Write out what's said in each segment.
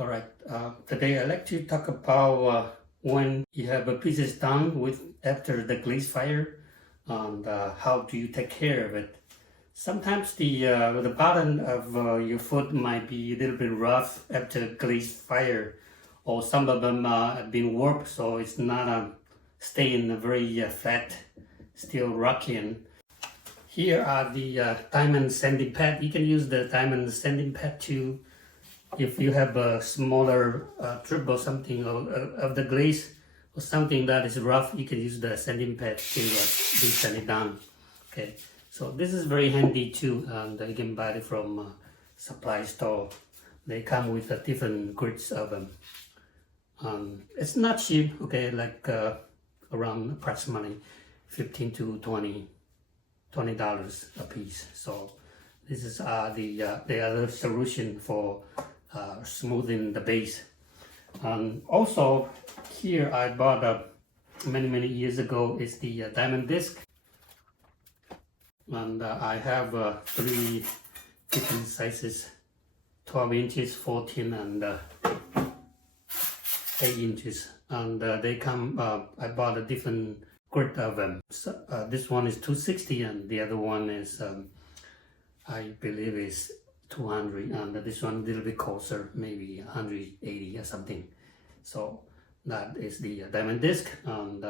Alright, today I'd like to talk about when you have a pieces done with after the glaze fire and how do you take care of it. Sometimes the bottom of your foot might be a little bit rough after glaze fire, or some of them have been warped, so it's not staying very flat, still rocking. Here are the diamond sanding pad. You can use the diamond sanding pad to, if you have a smaller drip or something of the glaze or something that is rough, you can use the sanding pad to sand it down. Okay, so this is very handy too, and you can buy it from supply store. They come with different grades of them. It's not cheap, okay, like around approximately $15 to $20 a piece. So this is the other solution for smoothing the base. Also here I bought many years ago is the diamond disc, and I have 3 different sizes: 12 inches, 14, and 8 inches. And they come, I bought a different grade of them. So, this one is 260 and the other one is I believe is 200, and this one a little bit closer, maybe 180 or something. So that is the diamond disc, and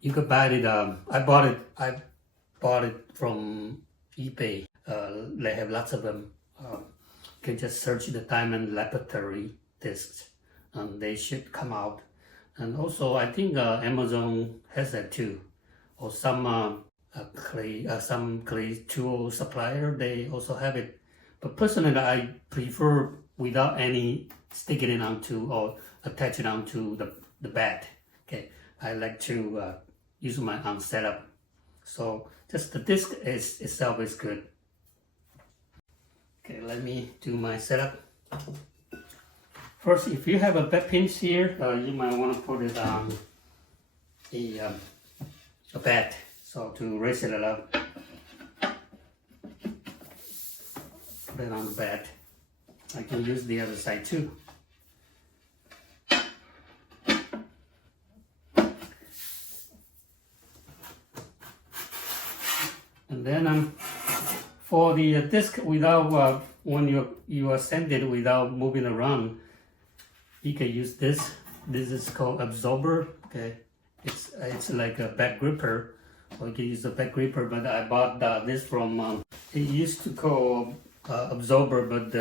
you could buy it. I bought it from eBay. They have lots of them. You can just search the diamond laboratory discs, and they should come out. And also I think Amazon has that too, or some clay tool supplier, they also have it. But personally I prefer without any sticking it onto or attach it onto the bat. Okay, I like to use my own setup. So just the disc itself is good. Okay, let me do my setup. First, if you have a bat pinch here, you might want to put it on a bat. So to raise it up, put it on the bat. I can use the other side too. And then for the disc, without when you are sanding without moving around, you can use this. This is called absorber. Okay, it's like a back gripper. Or you can use the back gripper, but I bought this from, it used to call absorber, but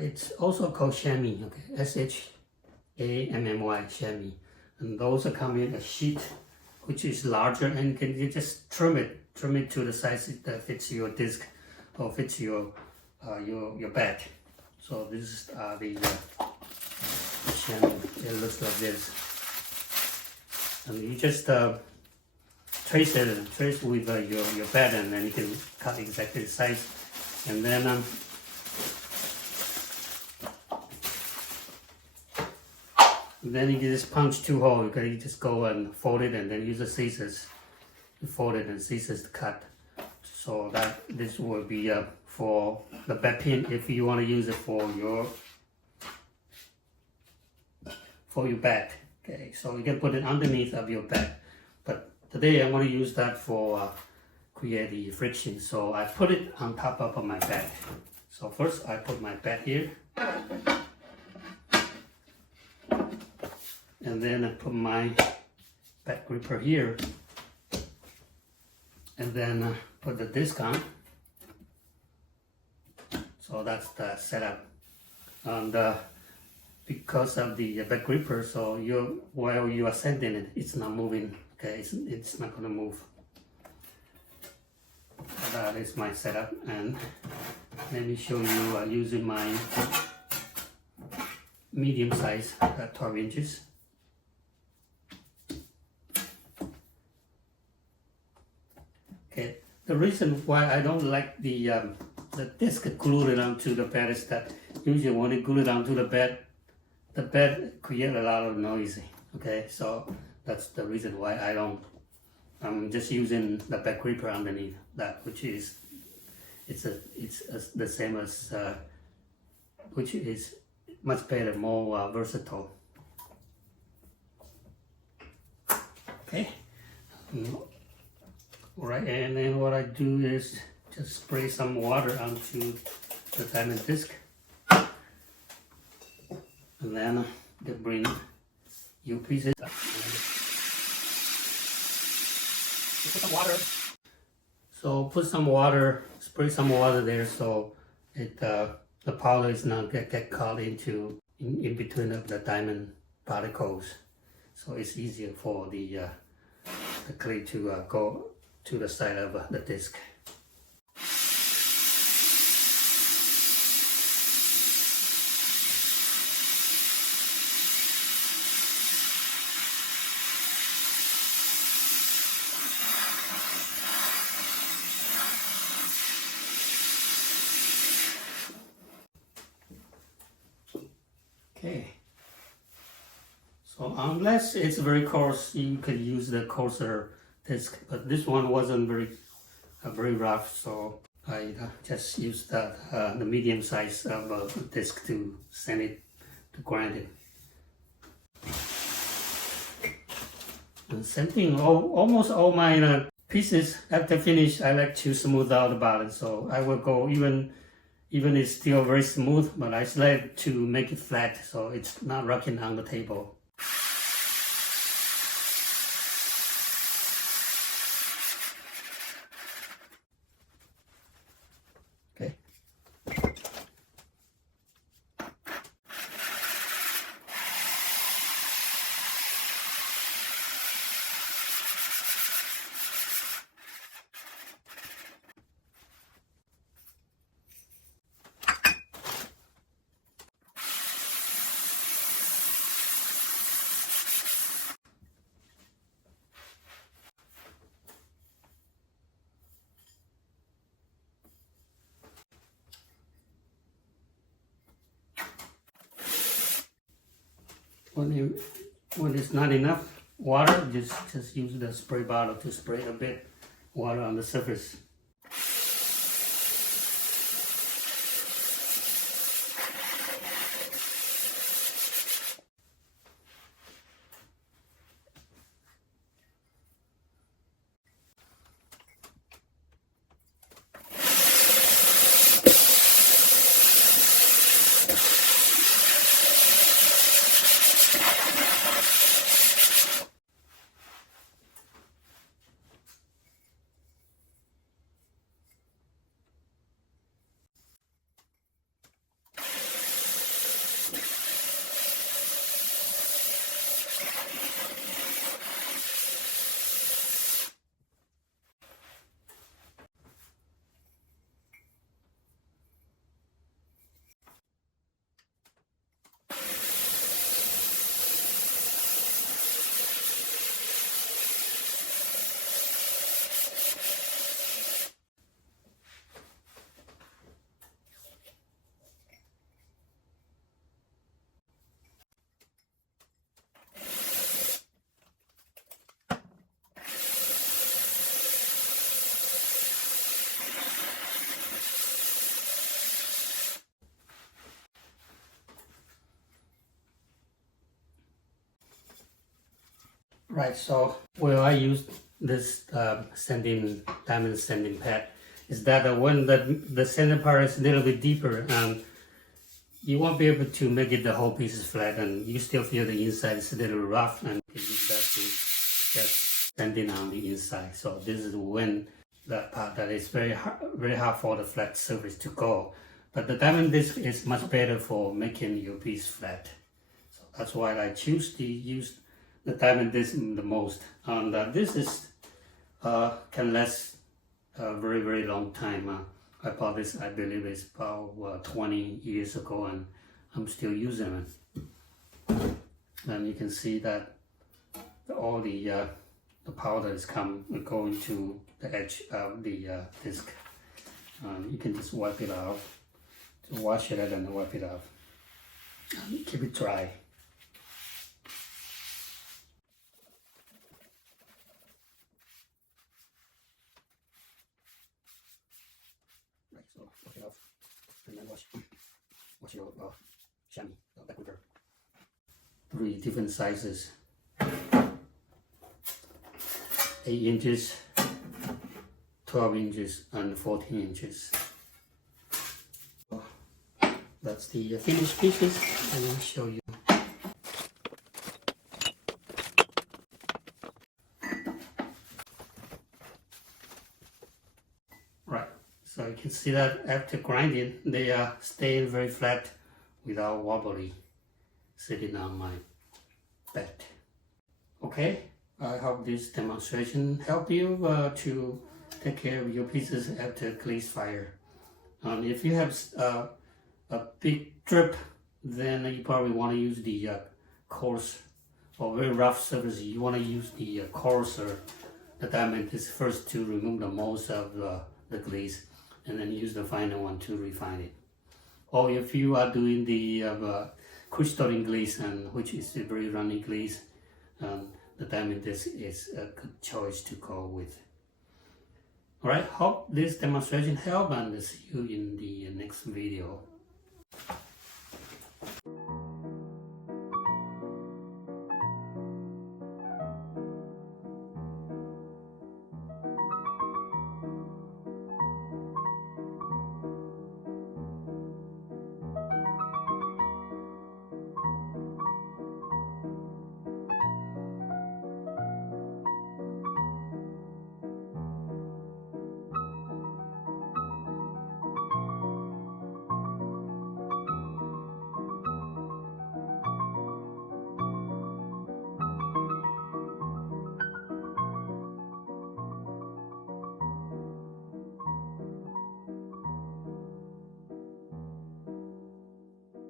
it's also called chamois, okay, SHAMMY, chamois. And those are come in a sheet, which is larger, and you just trim it to the size that fits your disc or fits your bat. So this is the chamois. It looks like this, and you just trace with your bat, and then you can cut exactly the size. And then you can just punch 2 holes. You just go and fold it, and then use the scissors. You fold it and scissors to cut. So that this will be for the bat pin if you want to use it for your bat. Okay, so you can put it underneath of your bat. But today I'm going to use that for create the friction. So I put it on top of my bat. So first I put my bat here, and then I put my bat gripper here, and then put the disc on. So that's the setup. And because of the bat gripper, so while you are sanding it, it's not moving. Okay, it's not gonna move. So that is my setup, and let me show you using my medium size, 12 inches. Okay, the reason why I don't like the disc glued onto the bed is that usually when it glued onto the bed creates a lot of noise. Okay, so that's the reason why I don't. I'm just using the back gripper underneath that, which is it's the same as which is much better, more versatile. Okay. Alright, and then what I do is just spray some water onto the diamond disc, and then bring your pieces up. Put some water. So put some water, spray some water there, so it the powder is not get caught into in between the diamond particles. So it's easier for the clay to go to the side of the disc. Okay. So unless it's very coarse, you could use the coarser disc, but this one wasn't very rough, so I just used the medium size of disc to send it to grind it. And same thing, almost all my pieces after finish, I like to smooth out the bottom, so I will go even it's still very smooth, but I like to make it flat so it's not rocking on the table. Okay. When it's not enough water, just use the spray bottle to spray a bit water on the surface. Right, so where I used this diamond sanding pad is that when the center part is a little bit deeper, you won't be able to make it the whole piece is flat, and you still feel the inside is a little rough, and you can use that to just sanding on the inside. So this is when that part that is very hard for the flat surface to go. But the diamond disc is much better for making your piece flat. So that's why I choose to use the diamond disc the most. And this is can last a very long time. I bought this, I believe it's about 20 years ago, and I'm still using it. And you can see that all the powder is going to the edge of the disc. You can just wipe it off, just wash it and wipe it off. And keep it dry. Right, so wipe it off and then What's your chamois backwater? 3 different sizes. 8 inches, 12 inches, and 14 inches. That's the finished pieces. Let me show you. Right, so you can see that after grinding, they are staying very flat without wobbly sitting on my bed. Okay, I hope this demonstration helped you to take care of your pieces after glaze fire. If you have a big drip, then you probably want to use the coarse or very rough surface. You want to use the coarser the diamond is first to remove the most of the glaze, and then use the finer one to refine it. Or if you are doing the crystalline glaze, and which is a very runny glaze, the diamond disc is a good choice to go with. Alright, hope this demonstration helped, and see you in the next video.